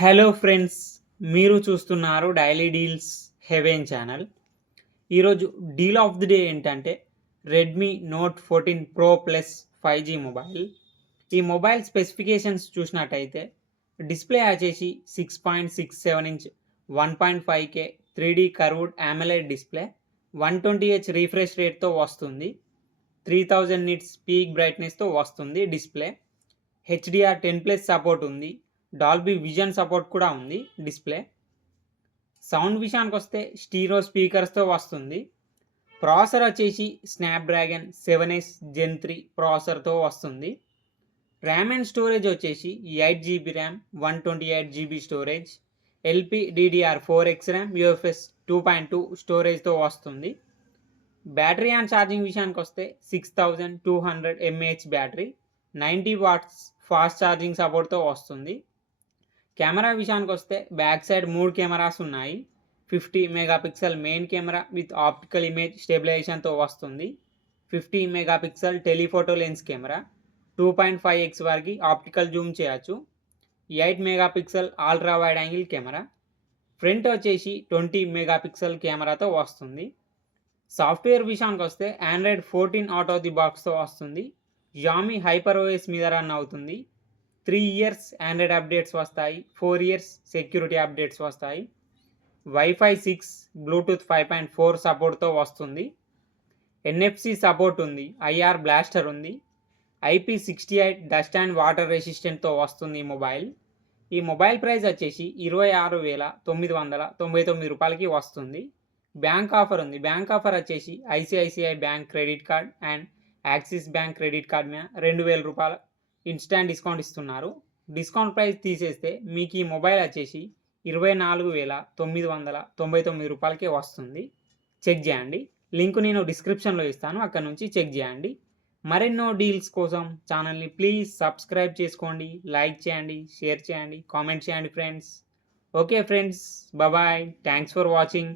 Hello friends, మీరు చూస్తున్నారు daily deals heaven channel. ఈరోజు డీల్ ఆఫ్ ది డే ఏంటంటే Redmi note 14 pro plus 5G mobile. ఈ mobile specifications చూసినట్టయితే డిస్ప్లే వచ్చేసి 6.67 inch 1.5K 3D curved AMOLED display 120Hz refresh రేట్తో వస్తుంది. 3000 నిట్స్ పీక్ బ్రైట్నెస్తో వస్తుంది డిస్ప్లే. HDR10+ సపోర్ట్ ఉంది. డాల్బీ విజన్ సపోర్ట్ కూడా ఉంది డిస్ప్లే. సౌండ్ విషయానికి వస్తే స్టీరియో స్పీకర్స్తో వస్తుంది. ప్రాసెసర్ వచ్చేసి స్నాప్డ్రాగన్ 7S Gen 3 ప్రాసెసర్తో వస్తుంది. ర్యామ్ అండ్ స్టోరేజ్ వచ్చేసి 8GB RAM 128GB storage, LPDDR4X RAM, UFS 2.2 స్టోరేజ్తో వస్తుంది. బ్యాటరీ అండ్ ఛార్జింగ్ విషయానికి వస్తే 6200 mAh battery, 90 watts fast charging సపోర్ట్తో వస్తుంది. కెమెరా విషయానికి వస్తే బ్యాక్ సైడ్ 3 కెమెరాస్ ఉన్నాయి. 50 megapixel main camera with optical image స్టెబిలైజేషన్తో వస్తుంది. 50 megapixel telephoto lens camera, 2.5x వరకు ఆప్టికల్ జూమ్ చేయొచ్చు. 8 megapixel ultra wide angle camera. Front వచ్చేసి 20 మెగాపిక్సెల్ కెమెరాతో వస్తుంది. సాఫ్ట్వేర్ విషయానికి వస్తే ఆండ్రాయిడ్ 14 అవుట్ ఆఫ్ ది బాక్స్తో వస్తుంది. Xiaomi HyperOS మీద రన్ అవుతుంది. 3 years ఆండ్రాయిడ్ అప్డేట్స్ వస్తాయి. 4 years సెక్యూరిటీ అప్డేట్స్ వస్తాయి. వైఫై 6 బ్లూటూత్ 5.4 సపోర్ట్తో వస్తుంది. NFC సపోర్ట్ ఉంది. IR బ్లాస్టర్ ఉంది. IP68 డస్ట్ అండ్ వాటర్ రెసిస్టెంట్తో వస్తుంది ఈ మొబైల్ ప్రైస్ వచ్చేసి 26,999 రూపాయలకి వస్తుంది. బ్యాంక్ ఆఫర్ ఉంది. బ్యాంక్ ఆఫర్ వచ్చేసి ICICI bank credit card and axis bank credit card మీద 2000 రూపాయల ఇన్స్టాంట్ డిస్కౌంట్ ఇస్తున్నారు. డిస్కౌంట్ ప్రైస్ తీసేస్తే మీకు ఈ మొబైల్ వచ్చేసి 24,999 రూపాయలకే వస్తుంది. చెక్ చేయండి. లింక్ నేను డిస్క్రిప్షన్లో ఇస్తాను, అక్కడ నుంచి చెక్ చేయండి. మరెన్నో డీల్స్ కోసం ఛానల్ని ప్లీజ్ సబ్స్క్రైబ్ చేసుకోండి, లైక్ చేయండి, షేర్ చేయండి, కామెంట్ చేయండి friends. Okay friends, bye. Thanks for watching.